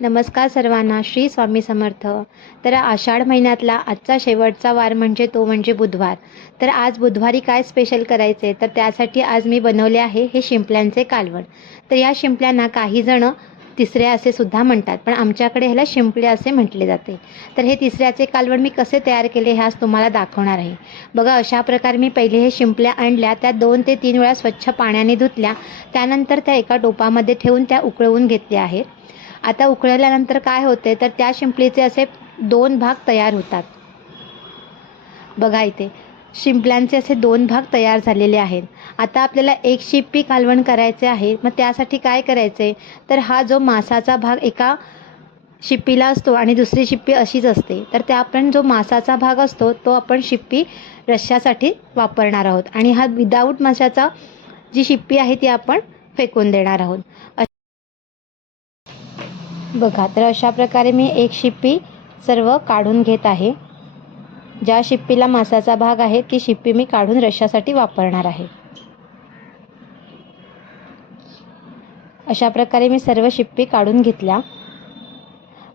नमस्कार सर्वांना श्री स्वामी समर्थ. तर आषाढ महिन्यातला आजचा शेवटचा वार म्हणजे तो म्हणजे बुधवार. तर आज बुधवारी काय स्पेशल करायचे? तर त्यासाठी आज मी बनवले आहे हे शिंपल्यांचे कालवण तर या शिंपल्यांना काही जण तिसऱ्या असे सुद्धा म्हणतात पण आमच्याकडे ह्याला शिंपले असे म्हटले जाते. तर हे तिसऱ्याचे कालवण मी कसे तयार केले हे आज तुम्हाला दाखवणार आहे. बघा अशा प्रकारे मी पहिले हे शिंपल्या आणल्या त्या दोन ते तीन वेळा स्वच्छ पाण्याने धुतल्या त्यानंतर त्या एका टोपामध्ये ठेवून त्या उकळवून घेतल्या आहेत. आता उकळल्यानंतर काय होते तर त्या शिंपलीचे असे दोन भाग तयार होतात. बघा इथे शिंपल्यांचे असे दोन भाग तयार झालेले आहेत. आता आपल्याला एक शिप्पी कालवण करायचे आहे मग त्यासाठी काय करायचे? तर हा जो मासाचा भाग एका शिप्पीला असतो आणि दुसरी शिप्पी अशीच असते. तर त्या आपण जो मासाचा भाग असतो तो आपण शिप्पी रश्श्यासाठी वापरणार आहोत. आणि हा विदाऊट माशाचा जी शिप्पी आहे ती आपण फेकून देणार आहोत. बघा तर अशा प्रकारे मी एक शिप्पी सर्व काढून घेत आहे. ज्या शिप्पीला मासाचा भाग आहे ती शिप्पी मी काढून रशासाठी वापरणार आहे. अशा प्रकारे मी सर्व शिप्पी काढून घेतल्या.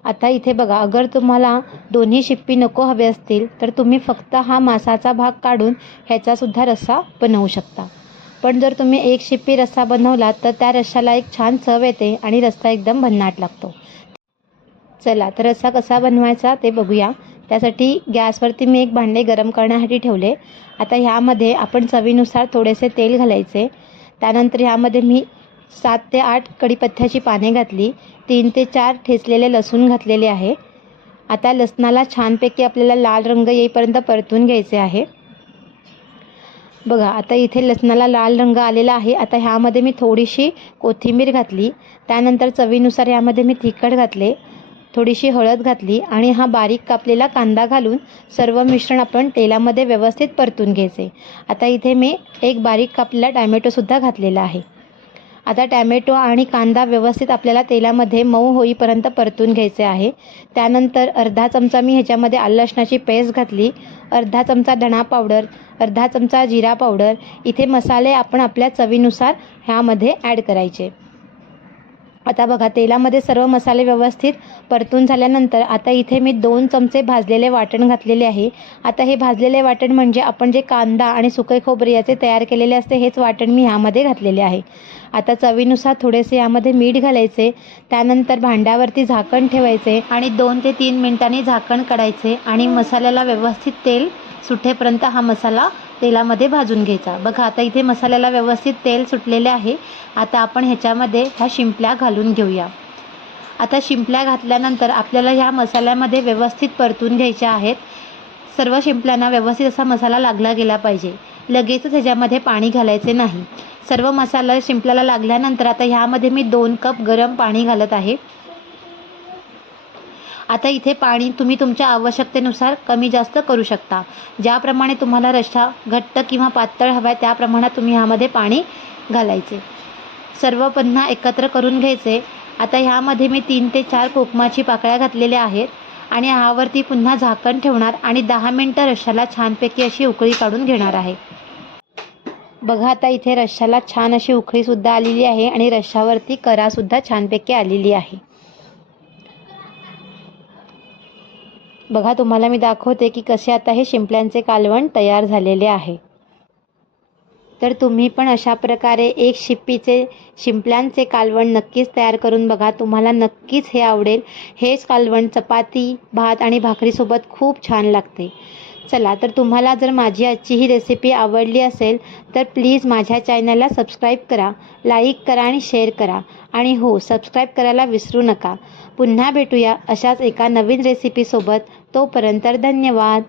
आता इथे बघा अगर तुम्हाला दोन्ही शिप्पी नको हवे असतील तर तुम्ही फक्त हा मासाचा भाग काढून ह्याचासुद्धा रस्सा बनवू शकता. पण जर तुम्ही एक शिप्पी रस्सा बनवला तर त्या रश्श्याला एक छान चव येते आणि रस्सा एकदम भन्नाट लागतो. चला तर रस्सा कसा बनवायचा ते बघूया. त्यासाठी गॅसवरती मी एक भांडे गरम करण्यासाठी ठेवले. आता ह्यामध्ये आपण चवीनुसार थोडेसे तेल घालायचे. त्यानंतर ह्यामध्ये मी सात ते आठ कढीपत्त्याची पाने घातली. तीन ते चार ठेचलेले लसूण घातलेले आहे. आता लसणाला छानपैकी आपल्याला लाल रंग येईपर्यंत परतून घ्यायचे आहे. बघा आता इथे लसणाला लाल रंग आलेला आहे. आता ह्यामध्ये मी थोडीशी कोथिंबीर घातली. त्यानंतर चवीनुसार यामध्ये मी तिखट घातले थोडीशी हळद घातली आणि हा बारीक कापलेला कांदा घालून सर्व मिश्रण आपण तेलामध्ये व्यवस्थित परतून घ्यायचे. आता इथे मी एक बारीक कापलेला टॅमॅटोसुद्धा घातलेला आहे. आता टॅमॅटो आणि कांदा व्यवस्थित आपल्याला तेलामध्ये मऊ होईपर्यंत परतून घ्यायचे आहे. त्यानंतर अर्धा चमचा मी ह्याच्यामध्ये आलं लसणाची पेस्ट घातली. अर्धा चमचा धणा पावडर अर्धा चमचा जिरा पावडर. इथे मसाले आपण आपल्या चवीनुसार ह्यामध्ये ॲड करायचे. आता बघा तेलामध्ये सर्व मसाले व्यवस्थित परतून झाल्यानंतर आता इथे मी दोन चमचे भाजलेले वाटण घातलेले आहे. आता हे भाजलेले वाटण म्हणजे आपण जे कांदा आणि सुके खोबरे याचे तयार केलेले असते हेच वाटण मी ह्यामध्ये घातलेले आहे. आता चवीनुसार थोडेसे यामध्ये मीठ घालायचे त्यानंतर भांड्यावरती झाकण ठेवायचे आणि दोन ते तीन मिनिटांनी झाकण काढायचे आणि मसाल्याला व्यवस्थित तेल सुटेपर्यंत हा मसाला तेलामध्ये भाजून घ्यायचा. बघा आता इथे मसाल्याला व्यवस्थित तेल सुटलेले आहे. आता आपण ह्याच्यामध्ये ह्या शिंपल्या घालून घेऊया. आता शिंपल्या घातल्यानंतर आपल्याला ह्या मसाल्यामध्ये व्यवस्थित परतून घ्यायच्या आहेत. सर्व शिंपल्यांना व्यवस्थित असा मसाला लागला गेला पाहिजे. लगेचच ह्याच्यामध्ये पाणी घालायचे नाही. सर्व मसाला शिंपल्याला लागल्यानंतर आता ह्यामध्ये मी दोन कप गरम पाणी घालत आहे. आता इथे पाणी तुम्ही तुमच्या आवश्यकतेनुसार कमी जास्त करू शकता. ज्याप्रमाणे तुम्हाला रश्शा घट्ट किंवा पातळ हवा आहे त्या प्रमाणात तुम्ही ह्यामध्ये पाणी घालायचे. सर्व पुन्हा एकत्र करून घ्यायचे. आता ह्यामध्ये मी तीन ते चार कोकमाची पाकळ्या घातलेल्या आहेत आणि ह्यावरती पुन्हा झाकण ठेवणार आणि दहा मिनटं रश्शाला छानपैकी अशी उकळी काढून घेणार आहे. बघा आता इथे रश्शाला छान अशी उकळीसुद्धा आलेली आहे आणि रश्शावरती करासुद्धा छानपैकी आलेली आहे. बघा तुम्हाला मी दाखवते की कसे आता हे शिंपल्यांचे कालवण तयार झालेले आहे. तर तुम्ही पण अशा प्रकारे एक शिप्पीचे शिंपल्यांचे कालवण नक्कीच तयार करून बघा. तुम्हाला नक्कीच हे आवडेल. हेच कालवण चपाती भात आणि भाकरीसोबत खूप छान लागते. चला तर तुम्हाला जर माझी आजची ही रेसिपी आवडली असेल तर प्लीज माझ्या चॅनलला सबस्क्राईब करा लाईक करा आणि शेअर करा. आणि हो सबस्क्राईब करायला विसरू नका. पुन्हा भेटूया अशाच एका नवीन रेसिपीसोबत तोपर्यंत धन्यवाद.